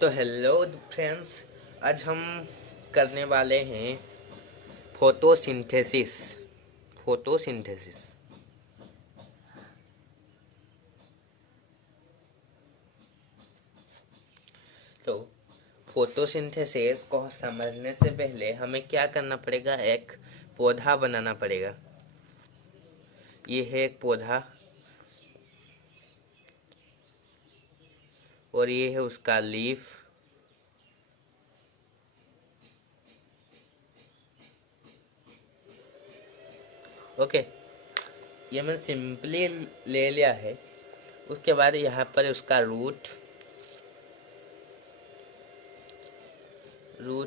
तो hello friends, आज हम करने वाले हैं फोटोसिंथेसिस। फोटोसिंथेसिस तो फोटोसिंथेसिस को समझने से पहले हमें क्या करना पड़ेगा, एक पौधा बनाना पड़ेगा। ये है एक पौधा और ये है उसका लीफ। ओके, ये मैंने सिंपली ले लिया है। उसके बाद यहाँ पर उसका रूट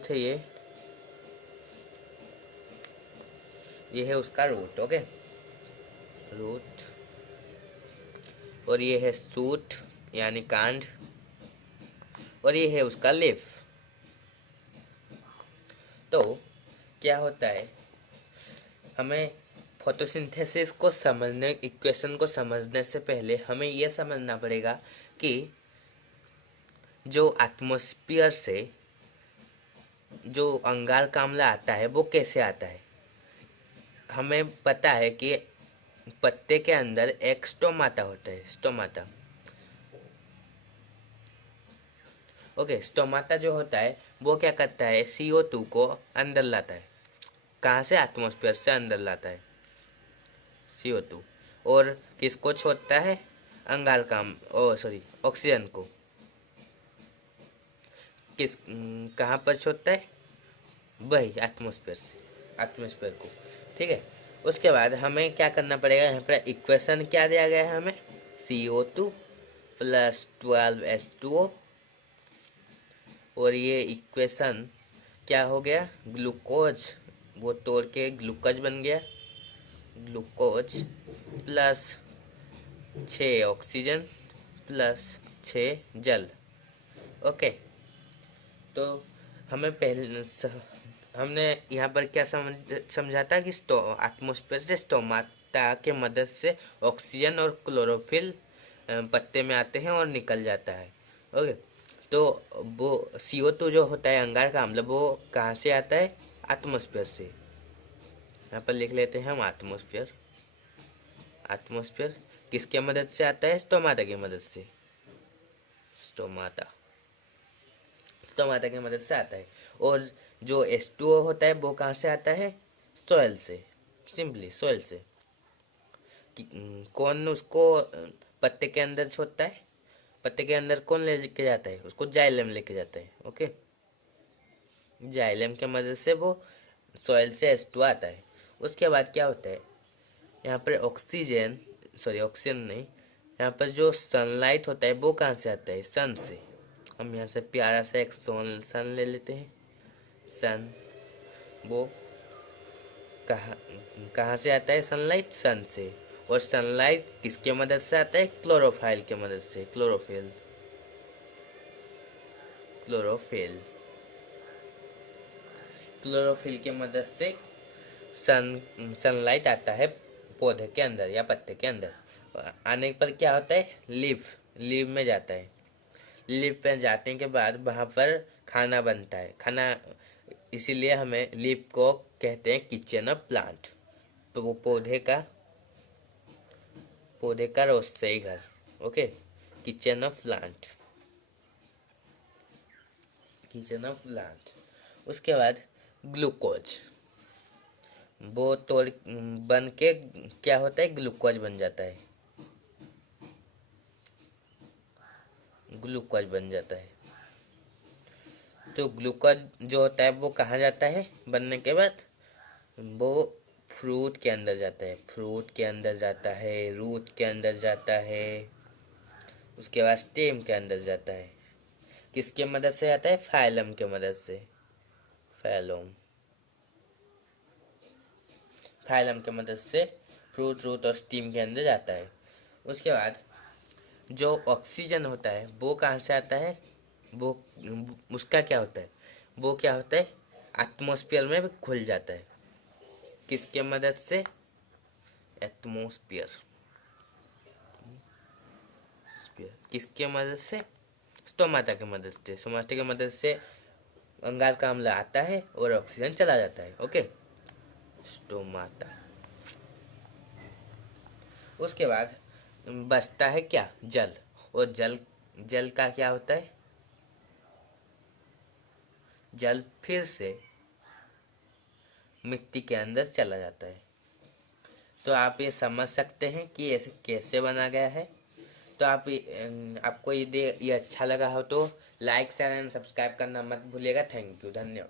है। ये है उसका रूट। Okay, root. और ये है सूट यानी कांड, और ये है उसका लीफ। तो क्या होता है, हमें फोटोसिंथेसिस को समझने, इक्वेशन को समझने से पहले हमें यह समझना पड़ेगा कि जो एटमॉस्फेयर से जो अंगारकाम्ल आता है वो कैसे आता है। हमें पता है कि पत्ते के अंदर एक स्टोमाटा होता है, स्टोमाटा। ओके, स्टोमाटा जो होता है वो क्या करता है, CO2 को अंदर लाता है। कहाँ से? एटमॉस्फेयर से अंदर लाता है CO2। और किसको छोड़ता है? ऑक्सीजन को। कहाँ पर छोड़ता है? वही एटमॉस्फेयर से, एटमॉस्फेयर को। ठीक है, उसके बाद हमें क्या करना पड़ेगा, यहाँ पर इक्वेशन क्या दिया गया है हमें, CO2 + 12H2O। और ये इक्वेशन क्या हो गया, ग्लूकोज, वो तोड़ के ग्लूकोज बन गया। ग्लूकोज + 6 ऑक्सीजन + 6 जल। ओके, तो हमें हमने यहाँ पर क्या समझा था कि एटमॉस्फेयर से स्टोमाटा के मदद से ऑक्सीजन और क्लोरोफिल पत्ते में आते हैं और निकल जाता है। ओके, तो वो CO2 जो होता है अंगारकाम्ल, वो कहाँ से आता है? एटमॉस्फेयर से। यहाँ पर लिख लेते हैं हम एटमॉस्फेयर। एटमॉस्फेयर किसके मदद से आता है? स्टोमाटा की मदद से। स्टोमाटा की मदद से आता है। और जो H2O होता है वो कहाँ से आता है? सॉइल से, सिंपली सॉइल से। कौन उसको पत्ते के अंदर छोड़ता है? पत्ते के अंदर कौन लेके जाता है उसको? जाइलम लेके जाता है। ओके, जाइलम के मदद से वो सॉइल से H2O आता है। उसके बाद क्या होता है, यहाँ पर ऑक्सीजन नहीं, यहाँ पर जो सनलाइट होता है वो कहाँ से आता है? सन से। हम यहाँ से प्यारा सा एक सन ले लेते हैं। सन, वो कहाँ से आता है? सनलाइट सन से। और सनलाइट किसके मदद से आता है? क्लोरोफाइल के मदद से। क्लोरोफिल क्लोरोफिल के मदद से सनलाइट आता है पौधे के अंदर या पत्ते के अंदर। आने पर क्या होता है, लीफ में जाता है। लीफ में जाने के बाद वहाँ पर खाना बनता है। खाना, इसीलिए हमें लीफ को कहते हैं किचन ऑफ प्लांट। तो वो पौधे का रोस्टरी घर। Okay, kitchen of plant. उसके बाद ग्लूकोज, वो तोड़ बन के क्या होता है, ग्लूकोज बन जाता है। तो ग्लूकोज जो होता है वो कहाँ जाता है बनने के बाद? वो फ्रूट के अंदर जाता है। रूट के अंदर जाता है। उसके बाद स्टेम के अंदर जाता है। किसके मदद से आता है? फाइलम के मदद से। फाइलम के मदद से फ्रूट, रूट और स्टीम के अंदर जाता है। उसके बाद जो ऑक्सीजन होता है वो कहाँ से आता है? वो उसका क्या होता है? वो क्या होता है, एटमॉस्फेयर में घुल जाता है। किसके मदद से? Atmosphere atmosphere. किसके मदद से? स्टोमाटा की मदद से। स्टोमाटा की मदद से अंगार का अम्ल आता है और ऑक्सीजन चला जाता है। Okay, stomata. उसके बाद बचता है क्या? जल। और जल का क्या होता है? जल फिर से मिट्टी के अंदर चला जाता है। तो आप ये समझ सकते हैं कि ऐसे कैसे बना गया है। तो आपको ये अच्छा लगा हो तो लाइक शेयर एंड सब्सक्राइब करना मत भूलिएगा। थैंक यू, धन्यवाद।